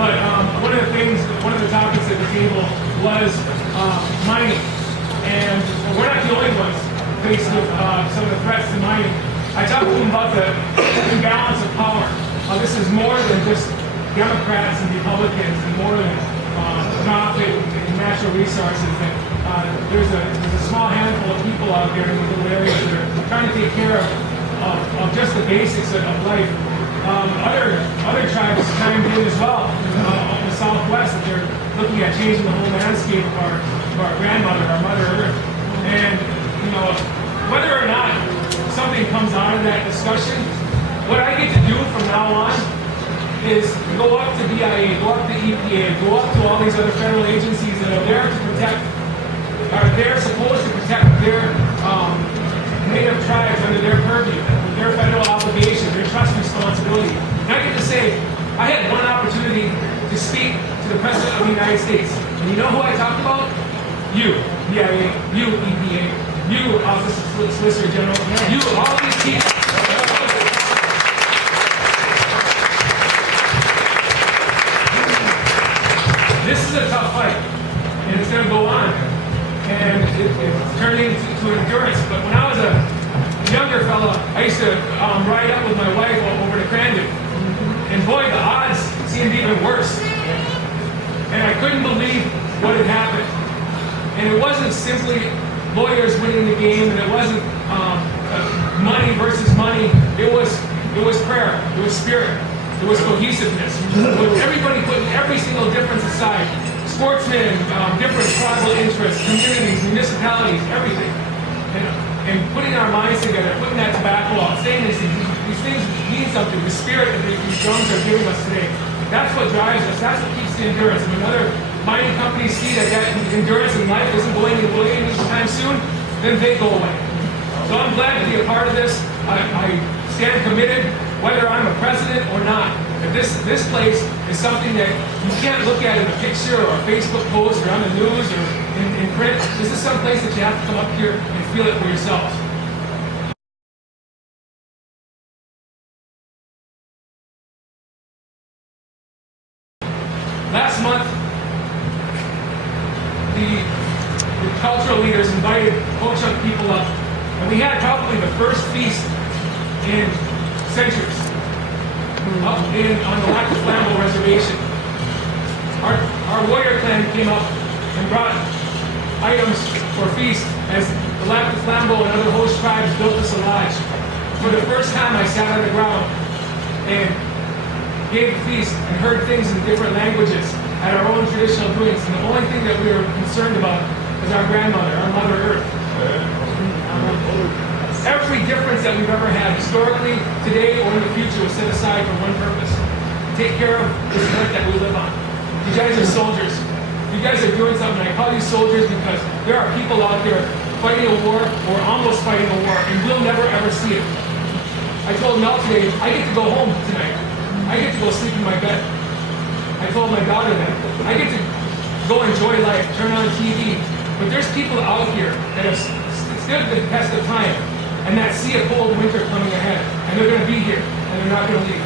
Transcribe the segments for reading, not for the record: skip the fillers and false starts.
But one of the topics at the table was mining. And we're not the only ones faced with some of the threats to mining. I talked to them about the imbalance of power. This is more than just Democrats and Republicans, and more than profit and natural resources. That there's a small handful of people out there in the little areas that are trying to take care of just the basics of life. Other tribes chimed in as well in the Southwest, that they're looking at changing the whole landscape of our grandmother, our Mother Earth. And whether or not something comes out of that discussion, what I get to do from now on is go up to BIA, go up to EPA, go up to all these other federal agencies that are there to protect, they're supposed to protect their native tribes under their purview, their federal obligation, their trust responsibility. And I get to say, I had one opportunity to speak to the President of the United States. And you know who I talked about? You, BIA, you, EPA, you, Office of Solicitor General, you, all these people. This is a tough fight, and it's going to go on, and it's turning to endurance. But when I was a younger fella, I used to ride up with my wife over to Crandon, and boy, the odds seemed even worse. And I couldn't believe what had happened. And it wasn't simply lawyers winning the game, and it wasn't money versus money. It was prayer, it was spirit. There was cohesiveness. With everybody putting every single difference aside. Sportsmen, different tribal interests, communities, municipalities, everything. And putting our minds together, putting that tobacco off, saying these things mean something. The spirit that these drums are giving us today. That's what drives us. That's what keeps the endurance. And when other mining companies see that endurance in life isn't going away anytime soon, then they go away. So I'm glad to be a part of this. I stand committed, whether I'm a president or not. That this place is something that you can't look at in a picture or a Facebook post or on the news or in print. This is some place that you have to come up here and feel it for yourselves. Last month, the cultural leaders invited Ho-Chunk people up, and we had probably the first feast in centuries up on the Lac du Flambeau reservation. Our warrior clan came up and brought items for feast as the Lac du Flambeau and other host tribes built us a lodge. For the first time, I sat on the ground and gave a feast and heard things in different languages at our own traditional doings. And the only thing that we were concerned about is our grandmother, our Mother Earth. Every difference that we've ever had, historically, today, or in the future, was set aside for one purpose: to take care of this earth that we live on. You guys are soldiers. You guys are doing something. I call you soldiers because there are people out there fighting a war or almost fighting a war, and we'll never ever see it. I told Mel today, I get to go home tonight. I get to go sleep in my bed. I told my daughter that. I get to go enjoy life, turn on TV. But there's people out here that have stood the test of time, and that see a cold winter coming ahead, and they're going to be here, and they're not going to leave.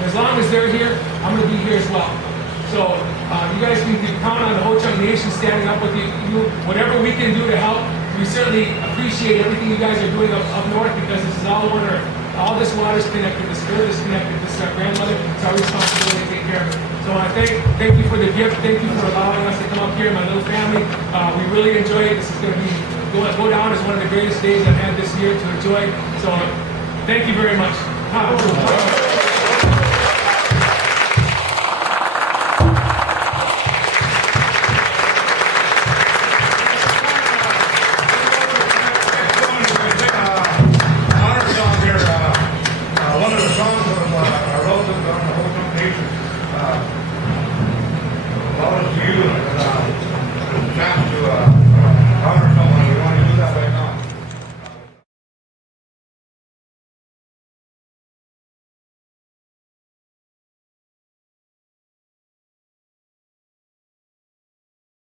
And as long as they're here, I'm going to be here as well. So you guys can count on the Ho-Chunk Nation standing up with you. Whatever we can do to help, we certainly appreciate everything you guys are doing up north, because this is all one earth. All this water is connected, this earth is connected, this is our grandmother, it's our responsibility to take care of it. So I thank you for the gift, thank you for allowing us to come up here, my little family. We really enjoy it. This is going to be go down as one of the greatest days I've had this year to enjoy. So thank you very much.